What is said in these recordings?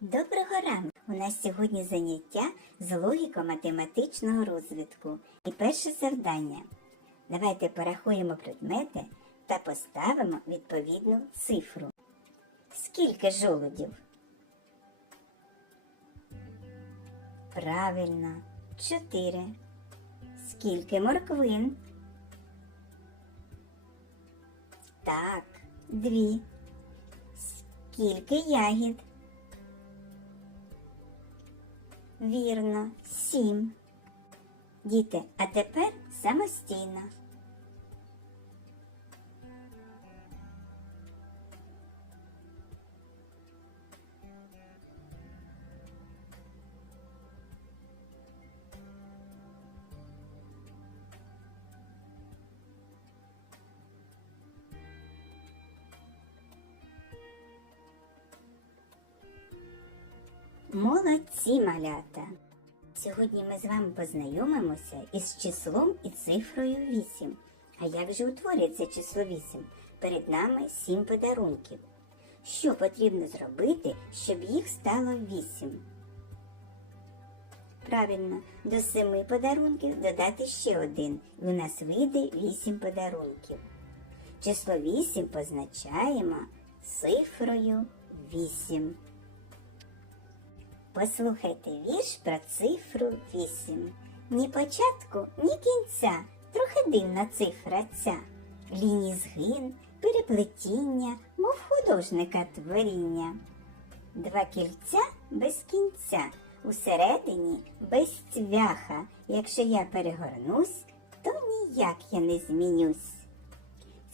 Доброго ранку! У нас сьогодні заняття з логіко-математичного розвитку. І перше завдання. Давайте порахуємо предмети та поставимо відповідну цифру. Скільки жолудів? Правильно, 4. Скільки морквин? Так, 2. Скільки ягід? Вірно, сім. Діти, а тепер самостійно Молодці малята! Сьогодні ми з вами познайомимося із числом і цифрою 8. А як же утворюється число 8? Перед нами 7 подарунків. Що потрібно зробити, щоб їх стало 8? Правильно, до 7 подарунків додати ще один. І у нас вийде 8 подарунків. Число 8 позначаємо цифрою 8. Послухайте вірш про цифру 8. Ні початку, ні кінця, трохи дивна цифра ця. Лінії згин, переплетіння, мов художника творіння. Два кільця без кінця, усередині без цвяха. Якщо я перегорнусь, то ніяк я не змінюсь.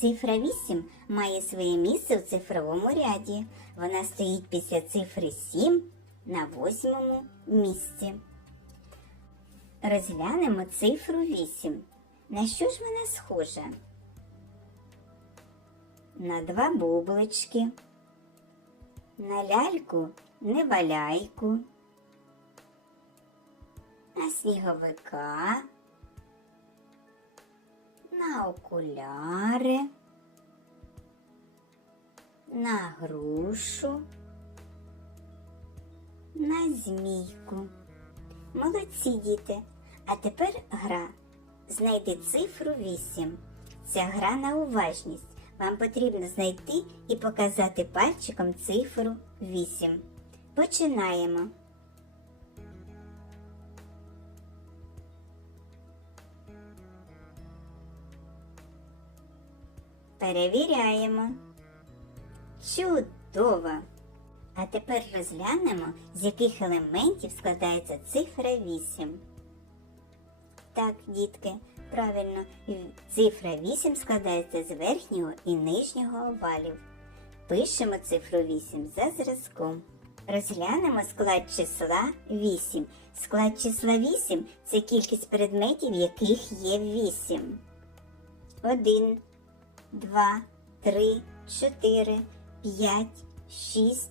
Цифра 8 має своє місце у цифровому ряді. Вона стоїть після цифри 7 на восьмому місці. Розглянемо цифру 8. На що ж вона схожа? На два бублички, на ляльку неваляйку, на сніговика, на окуляри, на грушу на змійку. Молодці діти. А тепер гра. Знайди цифру 8. Ця гра на уважність. Вам потрібно знайти і показати пальчиком цифру 8. Починаємо. Перевіряємо. Чудово! А тепер розглянемо, з яких елементів складається цифра 8. Так, дітки, правильно, цифра 8 складається з верхнього і нижнього овалів. Пишемо цифру 8 за зразком. Розглянемо склад числа 8. Склад числа 8 це кількість предметів, яких є 8. 1, 2, 3, 4, 5, 6.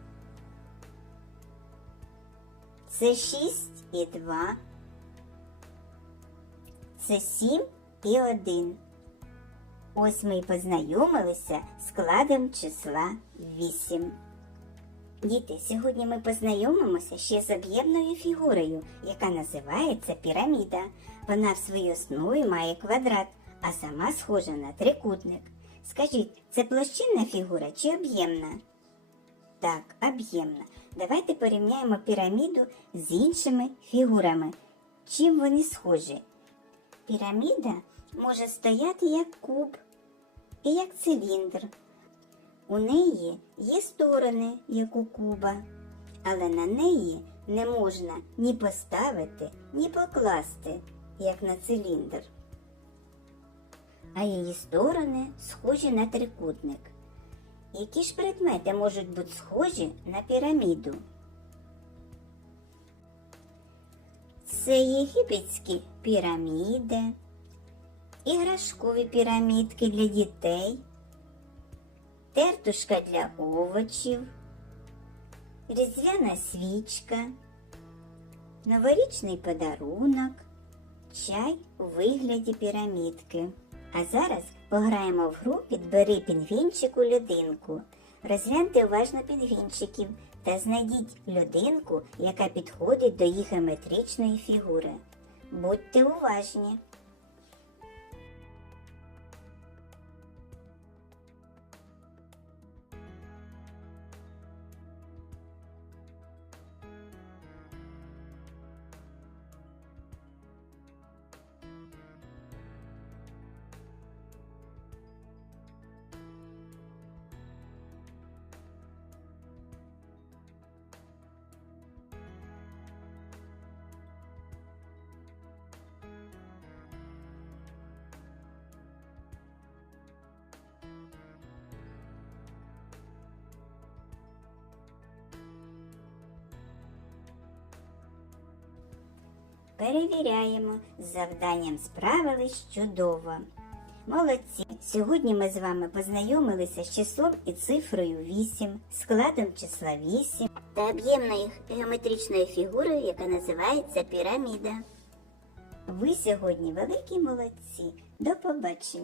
Це 6 і 2. Це 7 і 1. Ось ми і познайомилися складом числа 8. Діти, сьогодні ми познайомимося ще з об'ємною фігурою, яка називається піраміда. Вона в своїй основі має квадрат, а сама схожа на трикутник. Скажіть, це площинна фігура чи об'ємна? Так, об'ємна. Давайте порівняємо піраміду з іншими фігурами. Чим вони схожі? Піраміда може стояти як куб і як циліндр. У неї є сторони, як у куба, але на неї не можна ні поставити, ні покласти, як на циліндр. А її сторони схожі на трикутник. Які ж предмети можуть бути схожі на піраміду? Це єгипетські піраміди, іграшкові пірамідки для дітей, тертушка для овочів, різдвяна свічка, новорічний подарунок, чай у вигляді пірамідки. А зараз Пограємо в гру підбери пінгвінчику людинку. Розгляньте уважно пінгвінчиків та знайдіть людинку, яка підходить до їх геометричної фігури. Будьте уважні! Перевіряємо. З завданням справились чудово. Молодці! Сьогодні ми з вами познайомилися з числом і цифрою 8, складом числа 8 та об'ємною геометричною фігурою, яка називається піраміда. Ви сьогодні великі молодці. До побачення!